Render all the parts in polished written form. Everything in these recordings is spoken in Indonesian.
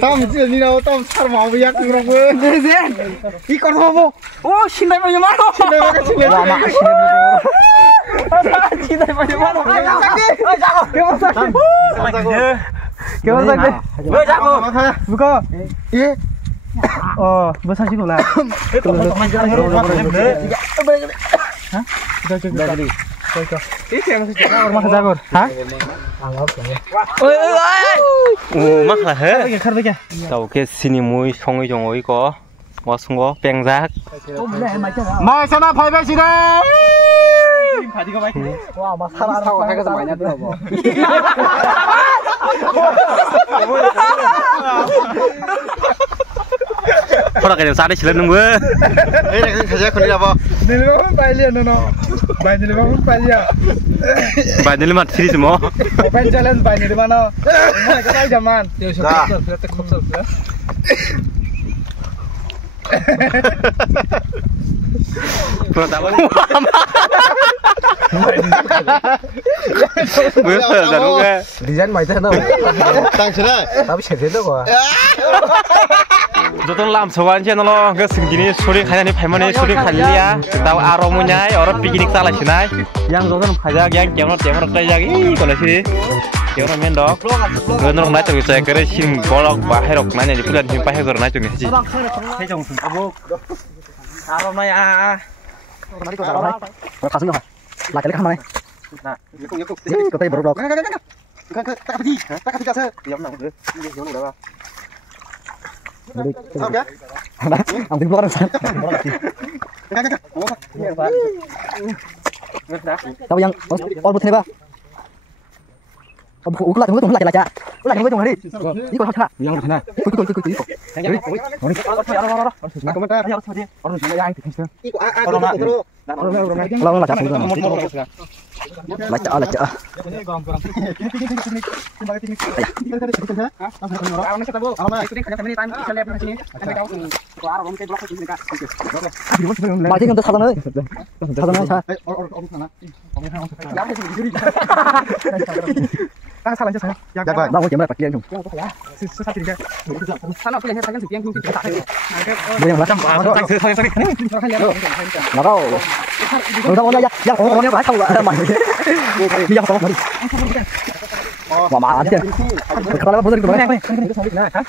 Tam chưa đi đâu, tam sao máu bây giờ cũng không quên. Đi con không? Ô, xin đây bao nhiêu mát không? Xin đây bao nhiêu mát? Xin đây bao nhiêu mát không? Ơi ra rồi. Kêu ra. Kêu ra đi. Vừa ra rồi. Vừa cơ. Ý. Vừa sang xin là. Hả? Đây đi. Ý xem mắc ra rồi. Hả? Ôi ôi ôi. Mắc là hết. Khăn với kìa. Tàu kia xin mùi không dùng ôi có. Quá xuống có bèn rác. Mai sao nó phải về gì đây? Phải đi có mấy. Wow, mà sao hai cái máy nhá được không? Có là cái điều sao đấy chỉ lên đúng không? Đây này cái gì con đi đâu? Đi đâu phải liền nó. Bài đi đâu phải liền. Bài đi mà thì semua. Open challenge bài đi mana? Cái tay zaman. Dạ. Pertama. Betul kan oke. Desain macam mana? Tang sudah. Tapi sedih tu kok. Jotun lam sowan channel lo ke singini suri khayani phaimani suri khallia taw aromunyai oro picnic tala sinai yang jotun phajak yang kemro kajak I kola sini kemro men dok gonrong na chong sai kare sin bolok baherok nanya di pulan hin pahegor na chong haji he chong sun abuk arom na ya mari ko arom na khasun na la kale khamai na yuk ko tay baru dok tak apa sih diam nang dia diam udah ba sao kìa? Ông tính bó đằng sau. Tao yang, ôn một thế ba. Ông phụ lại không lại cha. Lại không với đi. Đi con thằng. Yang thế này. Cứ. Nó có mấy Ông ai thì không Đi của ai Lo là chả phụ rồi. Là chợ. Bài chứ tôi sao nữa? Sao làm cho sao? Đâu có chuyện này bạc kia không? Sao chuyện kia? Sao nó cái này sao cái chuyện kia không? Bây giờ là nó đâu? Rồi đâu có ra có nhớ phải không ạ? Mày. Bây giờ không đi. Mà anh chưa? Kalau apa betul betul.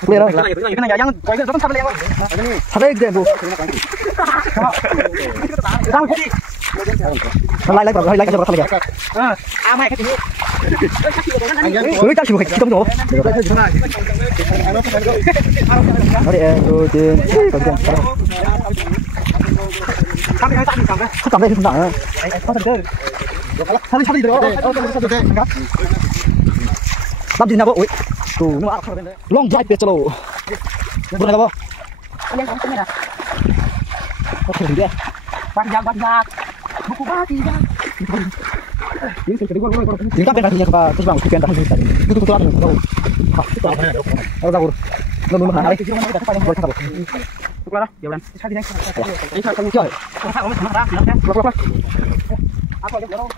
Clear rồi. Cái này yang quay cái sao lên. Sao đấy cái bộ. Sao cái lại cái sao bây giờ. Mày cái gì? Cứ chắc chịu không đủ. Nó đi rồi tiền. Không đây không đặng. Có thần cơ. Sao đi được. Làm gì nào bộ? Tù nó ác bên đấy. Long drive biệt chalo. Buồn nào bộ? Anh không biết à? Có thử đi. Bắt giặc. Buku bagi giặc. Tiếng các bên này và tôi bảo cái đang hình thành. Tôi ăn đâu. Đâu ra rồi. Nó muốn hả? Rồi sao bộ? Lúc đó, nhiều lần. Sai đi nhanh. Đi sao không chơi.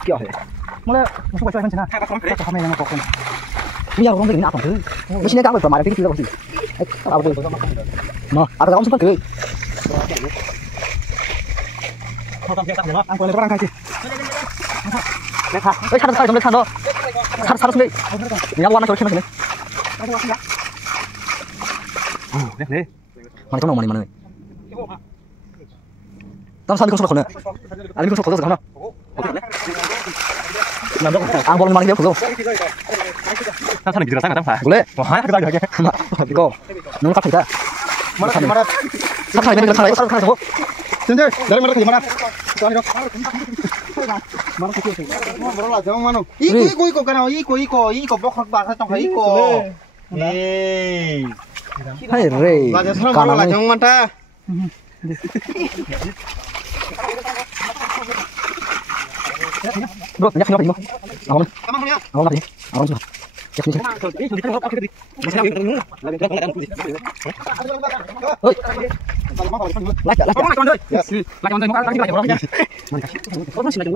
Kiểu mà là không phải chơi hơn thế nào? Hai mày đang còn bây giờ không thể nào còn thứ mấy xin cái mà cái thứ đâu gìเอาไปมาเอาไปเอาซุปเปอร์คือเขาทำเพียงตัดเนาะอันคนเลยก็ร่างกายสินะครับเฮ้ยชัดสำเร็จชัดเนาะชัดสำเร็จนี่วันนั้นเขาใช่ไหมเนี่ยเนี่ยมันต้องลงมาเลยต้องสั่นคนสุดคนเนี่ยอันนี้คนสุดคนสุดเขาเนาะlàm đâu ăn bông mang đi đâu sao thằng này chỉ là thằng phải lấy hóa cái tay kìa cô nó cắt thịt ra sắp thằng này sắp thằng số trên đây đấy mà nó thì mà cho đi đâu mà nó thì nó là giống mà nó ý cái nào ý của bóc hạt bạc trong thấy cô hay rồi cả là giống mà ta Bro, nhắc nhóc đi không? Không đi. Không chưa. Chắc chưa. Ôi. Lách con ơi. Lách con ơi, nó đang đi lại rồi nha. Mình nó xin lại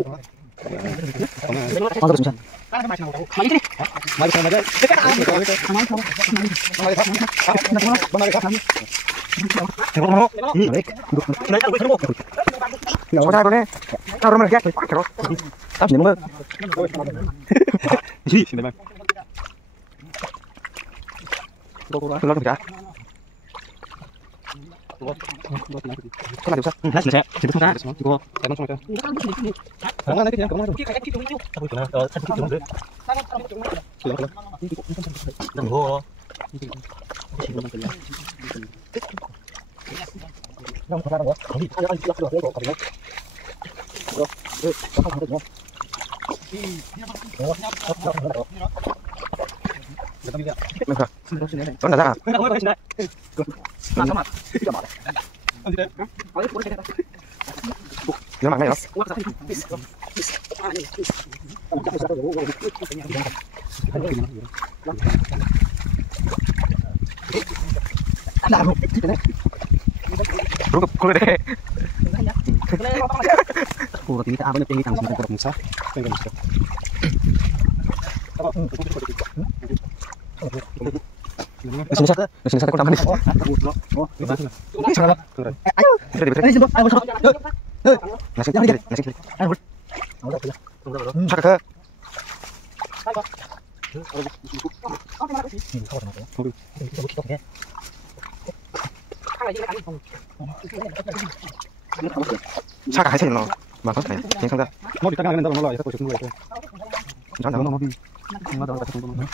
차가 하이ছে ন মাছ খায় কেন খাদা মই দুটা গালে নলয় এটা পয়সা নলয় জান জান নবি না দাও কথা বলবো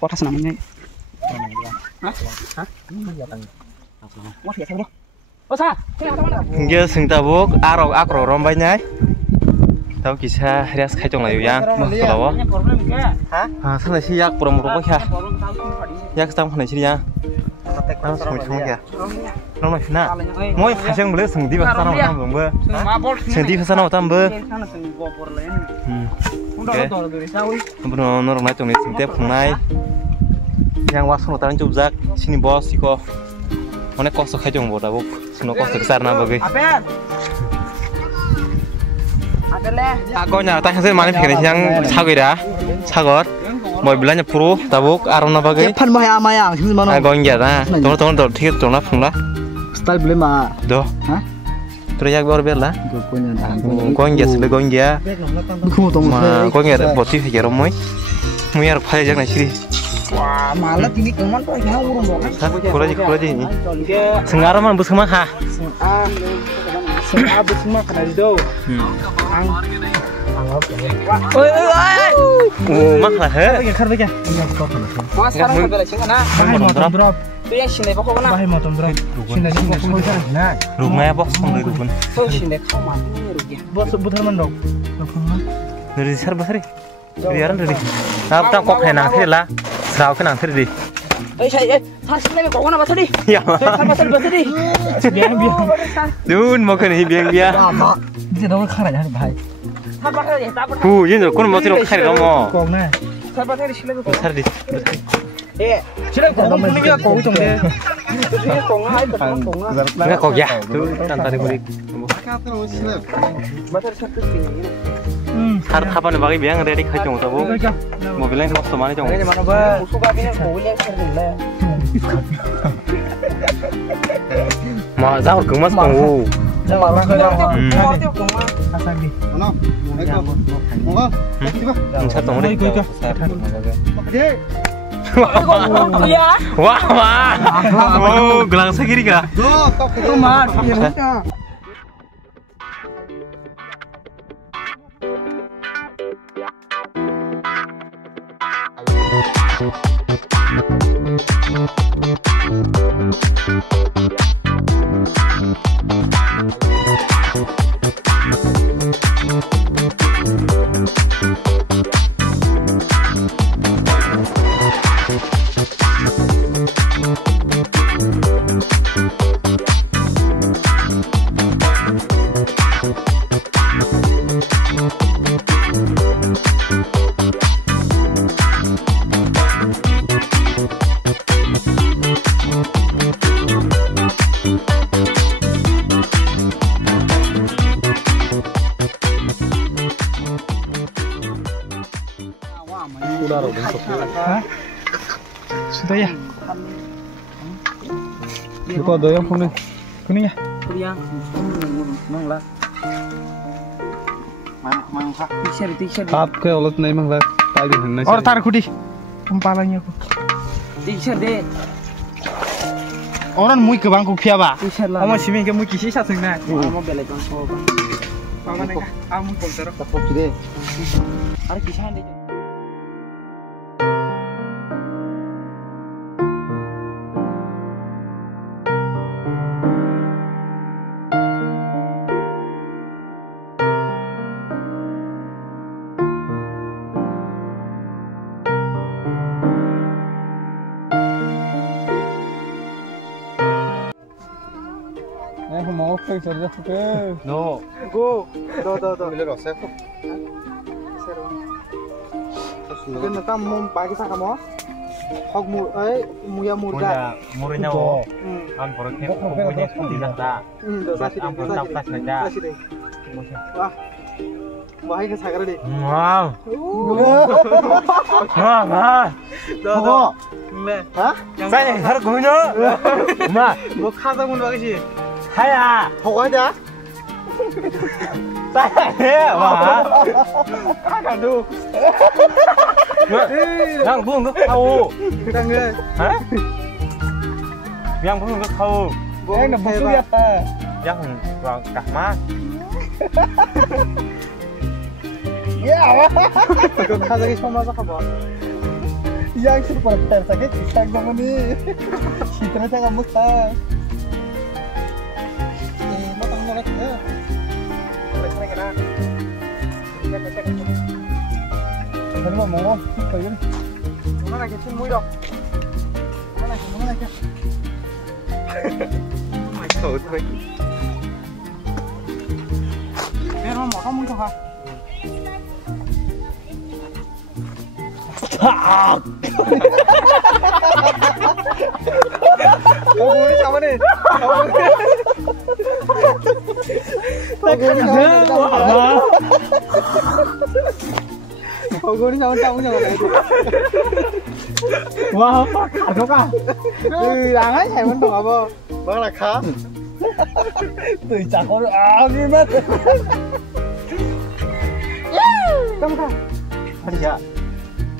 Potas namanya. Giờ sừng tàu bốc ác rồi rom bay nhái tàu kỳ xa rias khai trong nàyอยู่ยังตลอดท่านไหนชี้ยักษ์ปรมรุกค่ะยักษ์ตั้งคนไหนชี้ยังน้ำสมุนไพรน้องหน่อยนะมวยข้าเชิงเบลสงดีภาษาเราทำเบอร์สงดีภาษาเราทำเบอร์โอเคบุญน้องนายตรงนี้สิงเทพของนายยังว่าสนุกตอนจุบจักชินิบอสสิก็มันก็สกให้จงบดอะบุกสนุกก็ศึกษาหน้าบางทีAkonya tanya saya mana pikir yang sagoda, sagod, mau belanja puru, tabuk, arona bagai. Pan bahaya amayang, sini mana? Agonya jana, tolong tiket tolong lah. Style belum mah. Doh. Hah? Terus yang baru bela. Gonya sebab gonya. Gonya boti fikir romoi. Muyar payah jangan sih. Wah, malah tinggi keman tuh, kena urun dong. Kulaji ini. Sengaram man bus kemana? Sengaja bus kemana kena do. Mak lah he. Kerja kerja. Mas sekarang kerja lagi mana? Bahaya motor drop. Itu yang sini pokok mana? Bahaya motor drop. Sini sini pokok sana. Rumahnya bos sampai dukun. So sini kau mana rugi? Bos sebutan mana dong? Dari besar besar. Biaran dari. Nah, tak kok henang sih lah. Serau kenang sih di. Saya sini kau mana basah di? Ya. Basah di. Biang biang. Dun mau kena biang biang. Bisa dong kerja ya bahaya. Ini tuh, kon mau tidur kari dong mau. Besar di. Sila kau ini dia kau cuma deh. Enggak kok ya. Tuh, nanti balik. Har apa nih bagi biang ready khai cong tahu. Mobilnya kok semana cong. Mana bah? Musuhnya mobilnya kerja. Mà rau cứng mắt cầu. Sao tổng đây? Wah, wah. Oh, gelang segini kah? Có đời không không đi. Cứ đi nha. Đi ăn. Mang lá. Mang khá. T-shirt. आप के औलत नहीं मंगला ताली हन्ना और तार खुटी हम पालांगे को T-shirt deh. orang mui ke bangku piaba T-shirt lah. ama simi ke mui kisi sa sing na Mau beli kan so. paman ka amun ko tero Tapok deh. Ada kisah deh. aku mau ke saja ke no go do beli rasa kok Mungkin kita mau pagi sa kamu hok mur muya murga murnya wo am poroknya punya sekolah dah am porok tak saja wah wah ini sagar deh wow wah do hah saya harus guna ma 뭐 카자 문 bagasi saya hok aja saya wah aduh yang buông nước khâu kita nggak hả yang buông nước khâu anh là bố lihat yang vào cả má ya 그거 카자기 처음 와서 가봐 yang seperti sakit sang kamu nih citra jangan muka matang nolak ya Tadi mau ngomong, kalian mana lagi sih mui dong? Mana lagi? Masuk tuh. Biar mau kamu itu ha. Oh, ini siapa nih? Oh, ini sama wah, ada kah? Jangan saya untuk apa? Bang Laka. Tuh cakor gimana? Kamu kah? Ada ya.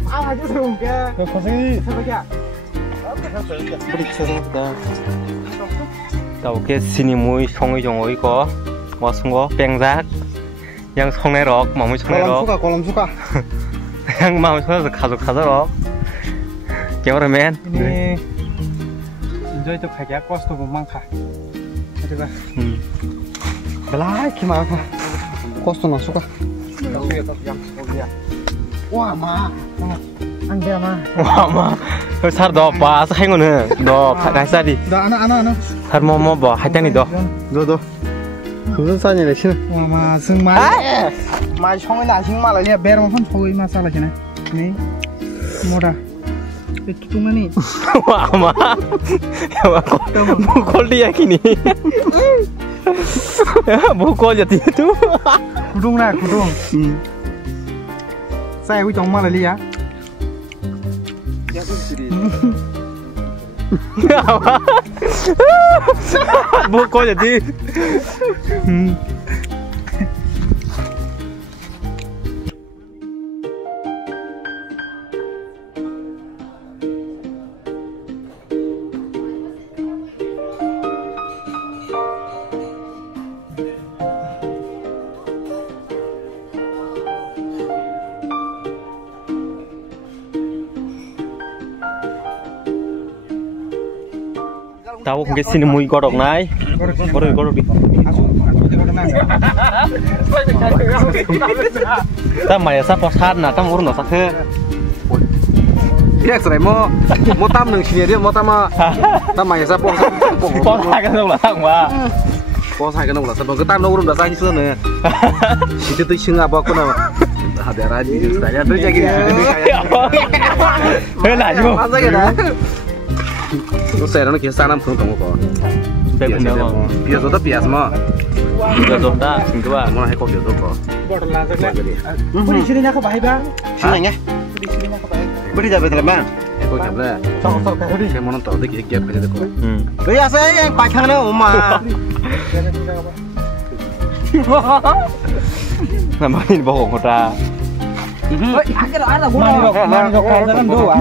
aja seru ke? Kosong seru ke? Beri seru ke? tàu kia xin mui xong rồi giống có mà xong có bèn rác yang xong này rок mà mới xong này rok kolam suka yang mau xong rồi 가져 rok cameraman ini enjoy tuh kayak kos tuh mangka coba belai gimana kos tuh masuk ah wah mah 안돼 마 와마 살 너 봐, 사행은 너 가이사 디. 나 아나. 살 뭐 하자니 너. 너도. 무슨 산이래 신. 와마 승마. 마 형은 안 승마라. 야 배로 한 저기 마살라지네. 네. 뭐라. tutungan 와마. 야 뭐 콜리야 기니. 뭐 콜리야 itu. Kudung. Saya wi chong malah liya. Buko jadi. Tahu ke sini mui godok nai. Godok di. Ta mày sa posan na ta urun sa ke. Ya serai mo tam nang sini dia mo tam ta mày sa posan kan dong lah ma. Posan kan dong lah sebab ketam no urun da sa ni sene. Situ tu singa ba ko na. Ada raji saya tu jadi. Hela jo. Masa ke dah. Saya nak kisah nam pun kamu kau. Biasa tu biasa mah. Biasa dah, singkwa. Mana heko biasa kau. Borlah sekali. Beri sini nak bahaya bang. Sini nya. Beri sini nak bahaya. Beri dah betul bang. kau jawab Kayak mana tahu deh gap aja deh kau. Iya saya yang pakaiannya Oma. Namanya bohong udah. Akhir ada gua. Mani dok kan doang.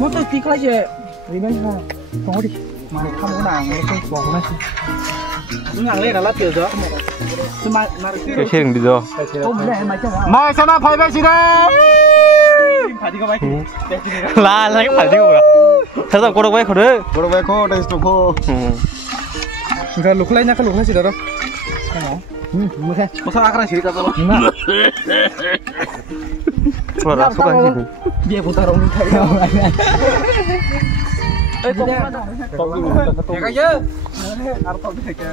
Gua tuh tik aja. Ini kan tunggu di. Mani kamu nang itu bohong nasi. Ngang lên là lát tiền rồi. Cái xe đừng đi rồi. Mai sao nó phải về gì đây? Là cái phải đi rồi. Sao tao cô đâu về khỏi đấy? Cô đâu về cô đây stop cô. Cái lục lên nha, cái lục lên gì đó đâu? Masa akan sih kata lo. Suara suka sih. Dia putar orang kayak. Ya aja. Arto bisa.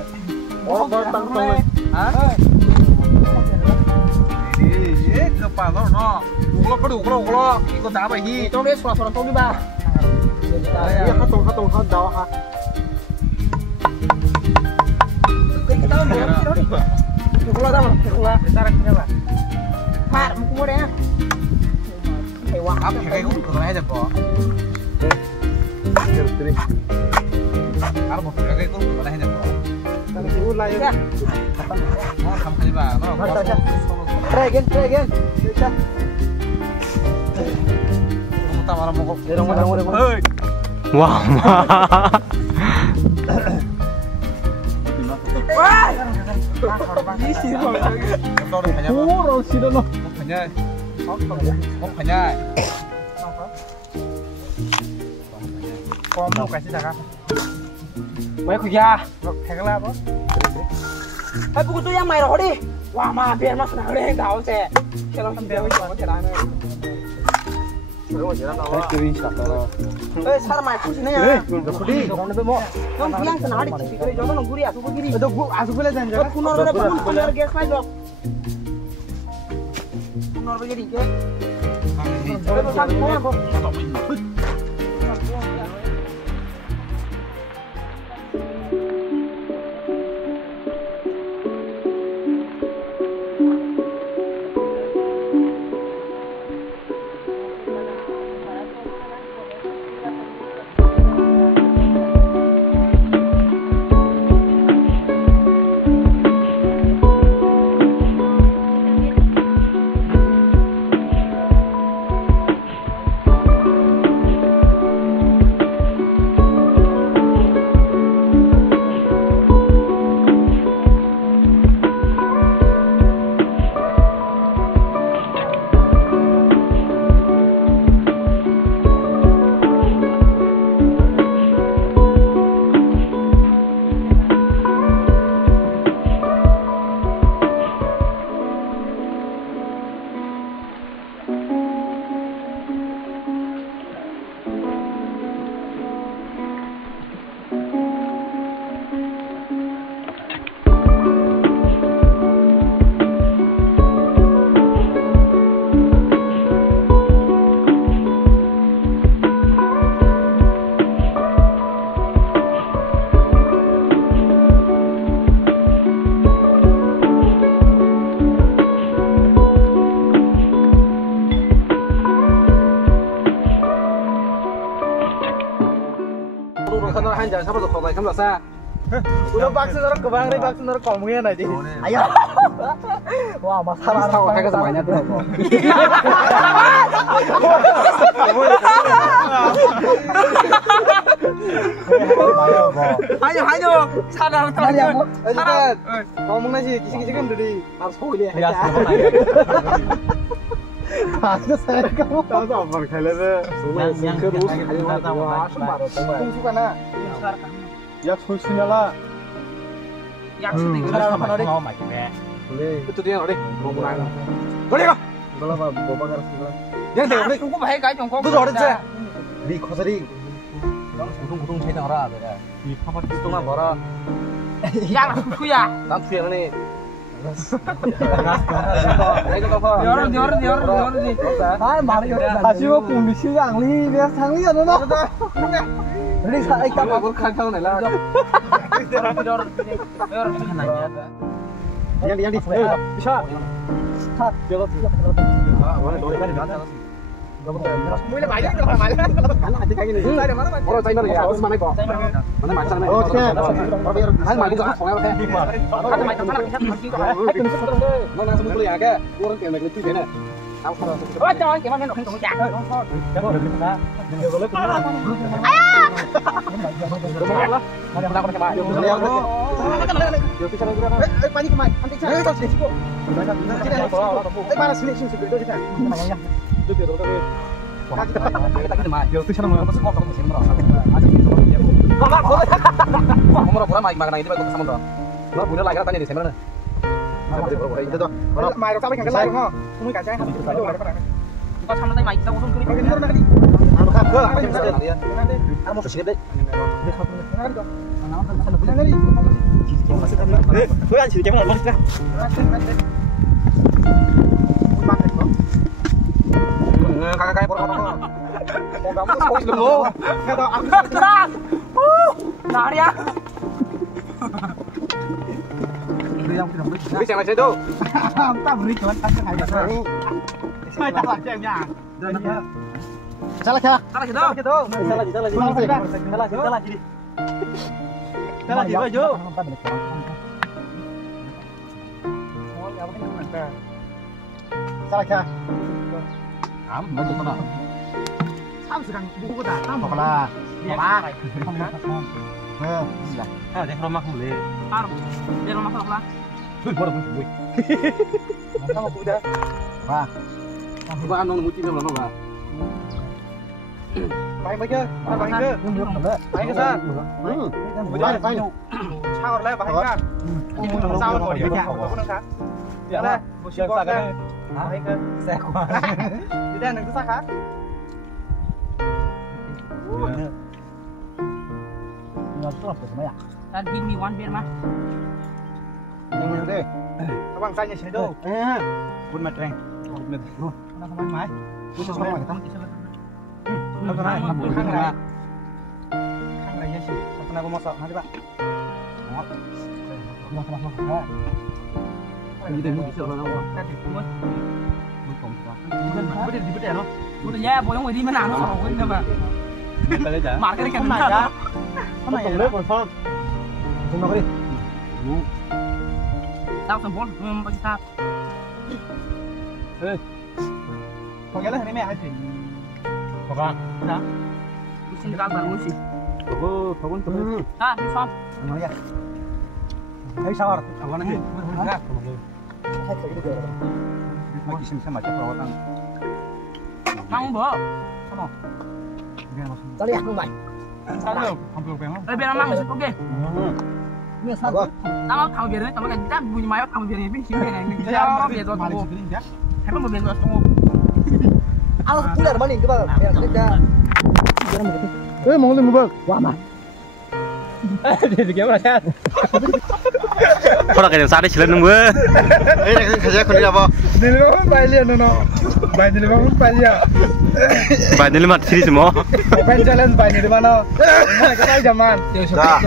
Oh, tang tang. Hah? Ini kepala no. Ulo. Ikut apa ini? Trong đấy suara tông đi ba. Iya, khát đau ha. Keluar dah, keluar. Bentar aja lah. Mat, mau keluar ya. Hewan Apa kayak gue keluar aja kok. Kalau mau kayak gue keluar aja kok. Ulai ya. Mau kamu aja bang. Try again. Kamu tak marah mau kok. Wah. Wah. Kurang sih dah. Makanya. Kamu kasih tak? Mày khui ya. Kayak apa? Hai buku tuh yang main roh di. Wah mah biar mas nak leh kau se. Kalau sampai kau cerita ni. Sekarang main khusus ni ya. Kau ni bemo. Kau yang senang di cipi kau jangan nunggu dia asup gini. Itu gua asup boleh jangan. Kau kunor berapa kunor gas main dok. Kunor begini ke? Kau sampai mana kau? Jangan sampai tuh kalau kan dosa. Udah bakso ntar kebang deh bakso ntar komungnya aja. Ayo. Wah masalah tahu kayak semuanya tuh. Ayo. Sadar. Komungnya sih kisi-kisi kan dari harus boleh ya. Aku saya kamu tahu apa kalian yang terus suka nak ya khususnya lah Yang sedih kalau Mau macam ni. itu dia udah ngomong lagi boleh kah kalau apa bapak harus bilang yang tengok deh Aku bahaya kau jongkok. itu udah sih di kosari Kutung saya dengar apa ya? Di apa tu? itu mah bara Yang aku ya. tantu yang ini Dior di. ah mari kasih gua polisi yang li biar sang li ada no ini saya ikan apa kacau nih lah Dior nanya. yang di bisa Mulai banyak kalau malah. Karena ada kayak gini. Ada mana? Orang China ya, harus mana kok? Mana main sana? Oh, oke. Hai main bukan soalnya teh. Kan main sana kita mesti kok. Mana semua kuliah ya, orang kayak gitu deh. Oh, jangan kayak mana nong cak. Mày sao cái like không? Không cái trái không phải đồ này các bạn. Có xong tay mày sao không cứ Cái nó đi. Ăn khác cơ. Ăn một cái đấy. Nó đi. Thôi anh chỉ chém một con ra. Cái con. Con đóng cái sôi luôn. Cái đó ăn. Nào đi á. Biết xem là chơi đâu? Ta beri kawan tak hai besar. Saya tak lah jamnya. Salah kah? Salah gitu. Salah jadi. Salah juga Jo. Salah kah? Betul tak? Sedang buku dah. Apa lah? Apa? Ada rumah mulai. Di rumah apa? Baru pun. Sama kuda. Wah. Coba anu muci dalam lama. Baik baik ke? Baik ke? Baik ke sah? Baik baik. Sao lại baik kan? Sao rồi đi nhà? Có năng khác. Dạ đây. Một chiếc con đây. Baik ke? Xe qua. Đi đây đừng có xa khác. Dan ini one beer mah. Yang deh. Abang tanya sini dulu. Pun matreng. Nak main mai. Bisa semua kita. Nak main. Khang raya sih. Pernah aku masak nanti Pak. Ini dia mau bisa orang apa? Tadi buat. Di beda loh. Udah ya, boleh mau di mana no? Ini apa? Market kan ada. Mana ya? Boleh boleh. Tunggu kali. Tao sempol, bagi tao. Có nghĩa là thế mẹ hay thì Có con. Đó. Xin cao bằng muốn xin. Có con tuh. À, đi xong. nói vậy. Thấy sao? Apa lagi? Enggak. Lagi sih sama macam perawatan. Mang bữa. Sao? Tao đi ăn không mày. Sao được? Không được phải không? Đây bên mang mình ok. Nghe sao? Tao thằng Việt đấy, tao mới cái bunyi máy thằng Việt này biết xíu này. Tao Việt rồi tao. Hay có một Việt rồi tao. Aku pulang mana ni kebab? Ya, kita. Mau lên một bậc. Wah, mah. Thì kiếm là sao? Có là cái đường xa đấy chỉ lên nữa. Ini kan kerja kuliah apa? Dilihat bayar no. Bayar dilihat bayar. Bài đến mặt thì semua. Open challenge bayar di mana? Mana kata zaman. Dah.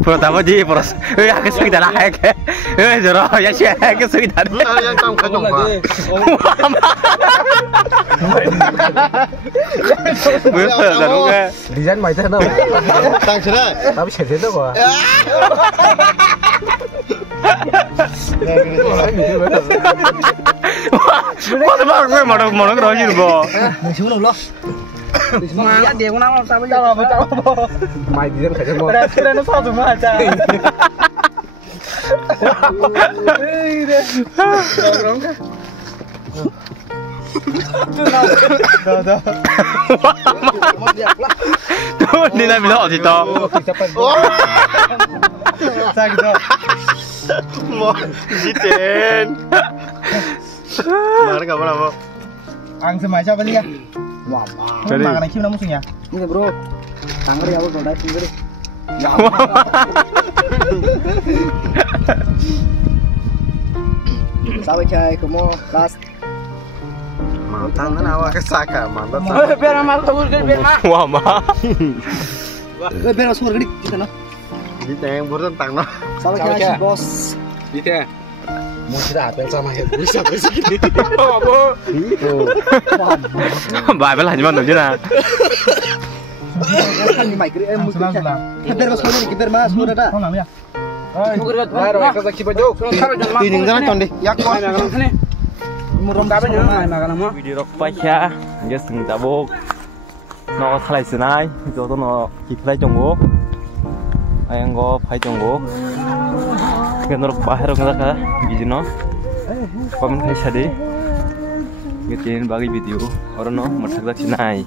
Pertama ji pros. Aku sudah dah hack. Jero ya sih hack sudah. Yang kamu kacau apa? Betul dah juga. Desain macam mana? Tang sudah. Tapi saya tahu kok. Wah, sebab gue mau kerja di rumah. Xuống được lo. Mà điều của nó làm sao bây giờ? Mai desain kerja mau. Kira nó sao semua aja. Tuh, ni nak bilang itu. Sao gitu? Mau jiten. Mana kamu apa? Ang semai siapa dia? Wah, Jadi makan ikan namun ya. ini bro. Tangan dia aku udah sendiri. Sampai cai kamu last. Mantang kan awak kesaka, mantap. Biar mama tahu biar mama. Wah, mah. Biar masuk gede kita no. Di teng burun tang no. Sampai cai bos. Di teh. Mau tidak apel sama ya, bisa segini. Bài mới là như vậy chứ nào. Kan mic kiri em musik. Hampir mas mana kita mas mana dah. Không làm gì à? Baik, baik, kita kipas jauh. Tining sana conde, yak kau. Murom dah banyak makan apa? Video rock pacha, dia seng tabuk. Nó thay sửa này, cho nó kịp thay trong gỗ. Anh có phải trong gỗ. Cái nó bahaya orang kata, biji nó. Komen saya di. Bikin bagi video, orang no masak dah sini.